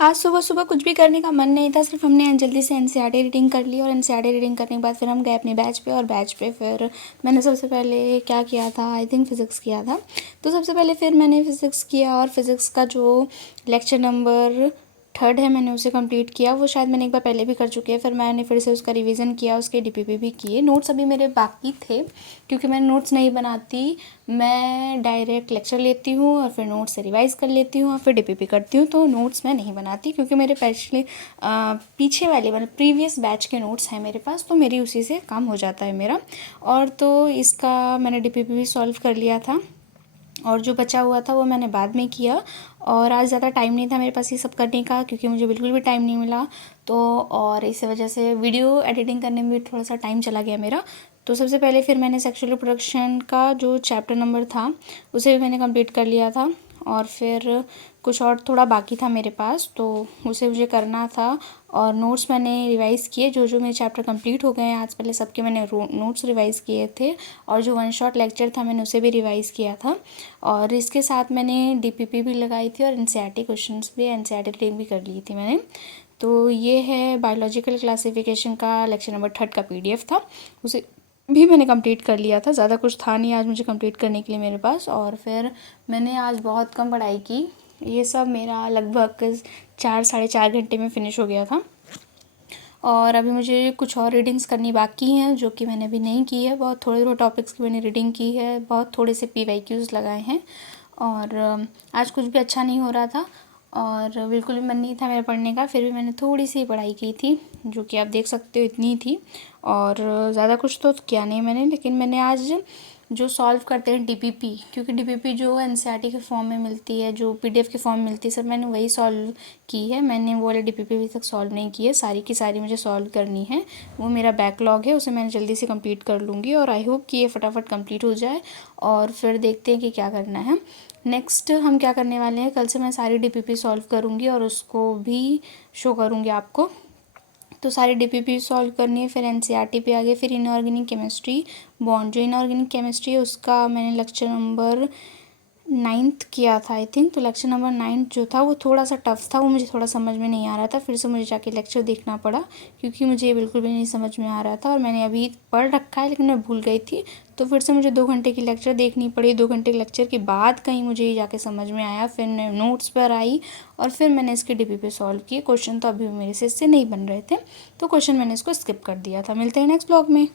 आज सुबह सुबह कुछ भी करने का मन नहीं था, सिर्फ हमने जल्दी से एनसीईआरटी रीडिंग कर ली और एनसीईआरटी रीडिंग करने के बाद फिर हम गए अपने बैच पे। और बैच पे फिर मैंने सबसे पहले क्या किया था, आई थिंक फ़िज़िक्स किया था। तो सबसे पहले फिर मैंने फ़िज़िक्स किया और फ़िज़िक्स का जो लेक्चर नंबर 3 है मैंने उसे कंप्लीट किया। वो शायद मैंने एक बार पहले भी कर चुकी है। फिर मैंने फिर से उसका रिवीजन किया, उसके डीपीपी भी किए। नोट्स अभी मेरे बाकी थे क्योंकि मैं नोट्स नहीं बनाती, मैं डायरेक्ट लेक्चर लेती हूँ और फिर नोट्स से रिवाइज़ कर लेती हूँ और फिर डीपीपी करती हूँ। तो नोट्स मैं नहीं बनाती क्योंकि मेरे पिछले पीछे वाले मतलब प्रीवियस बैच के नोट्स हैं मेरे पास, तो मेरी उसी से काम हो जाता है मेरा। और तो इसका मैंने डीपीपी भी सॉल्व कर लिया था और जो बचा हुआ था वो मैंने बाद में किया। और आज ज़्यादा टाइम नहीं था मेरे पास ये सब करने का क्योंकि मुझे बिल्कुल भी टाइम नहीं मिला। तो और इसी वजह से वीडियो एडिटिंग करने में भी थोड़ा सा टाइम चला गया मेरा। तो सबसे पहले फिर मैंने सेक्सुअल रिप्रोडक्शन का जो चैप्टर नंबर था उसे भी मैंने कंप्लीट कर लिया था। और फिर कुछ और थोड़ा बाकी था मेरे पास तो उसे मुझे करना था। और नोट्स मैंने रिवाइज़ किए, जो जो मेरे चैप्टर कंप्लीट हो गए हैं आज पहले सबके मैंने नोट्स रिवाइज़ किए थे। और जो वन शॉट लेक्चर था मैंने उसे भी रिवाइज़ किया था। और इसके साथ मैंने डीपीपी भी लगाई थी और एनसीईआरटी क्वेश्चंस भी, एनसीईआरटी रीडिंग भी कर ली थी मैंने। तो ये है बायोलॉजिकल क्लासिफिकेशन का लेक्चर नंबर 3 का पीडीएफ था, उसे भी मैंने कंप्लीट कर लिया था। ज़्यादा कुछ था नहीं आज मुझे कंप्लीट करने के लिए मेरे पास। और फिर मैंने आज बहुत कम पढ़ाई की, ये सब मेरा लगभग 4 साढ़े 4 घंटे में फ़िनिश हो गया था। और अभी मुझे कुछ और रीडिंग्स करनी बाकी हैं जो कि मैंने अभी नहीं की है। बहुत थोड़े थोड़े टॉपिक्स की मैंने रीडिंग की है, बहुत थोड़े से पीवाईक्यूज़ लगाए हैं। और आज कुछ भी अच्छा नहीं हो रहा था और बिल्कुल भी मन नहीं था मेरा पढ़ने का, फिर भी मैंने थोड़ी सी पढ़ाई की थी जो कि आप देख सकते हो इतनी थी। और ज़्यादा कुछ तो किया नहीं मैंने, लेकिन मैंने आज जो सॉल्व करते हैं डीपीपी, क्योंकि डीपीपी जो एनसीईआरटी के फॉर्म में मिलती है, जो पीडीएफ के फॉर्म में मिलती है, सर मैंने वही सॉल्व की है। मैंने वो वाली डीपीपी अभी तक सॉल्व नहीं की है, सारी की सारी मुझे सॉल्व करनी है। वो मेरा बैकलॉग है, उसे मैंने जल्दी से कंप्लीट कर लूँगी और आई होप कि ये फटाफट कंप्लीट हो जाए। और फिर देखते हैं कि क्या करना है नेक्स्ट। हम क्या करने वाले हैं, कल से मैं सारी डीपीपी सॉल्व करूँगी और उसको भी शो करूँगी आपको। तो सारी डीपीपी सॉल्व करनी है, फिर एनसीईआरटी पे आगे, फिर इनऑर्गेनिक केमिस्ट्री बॉन्ड। जो इनऑर्गेनिक केमिस्ट्री है उसका मैंने लेक्चर नंबर 9th किया था आई थिंक। तो लेक्चर नंबर 9 जो था वो थोड़ा सा टफ था, वो मुझे थोड़ा समझ में नहीं आ रहा था, फिर से मुझे जाके लेक्चर देखना पड़ा क्योंकि मुझे ये बिल्कुल भी नहीं समझ में आ रहा था। और मैंने अभी पढ़ रखा है लेकिन मैं भूल गई थी, तो फिर से मुझे 2 घंटे की लेक्चर देखनी पड़ी। 2 घंटे के लेक्चर के बाद कहीं मुझे ये जाके समझ में आया, फिर मैं नोट्स पर आई और फिर मैंने इसके डीपीपी सॉल्व किए। क्वेश्चन तो अभी मेरे से इससे नहीं बन रहे थे, तो क्वेश्चन मैंने इसको स्किप कर दिया था। मिलते हैं नेक्स्ट ब्लॉग में।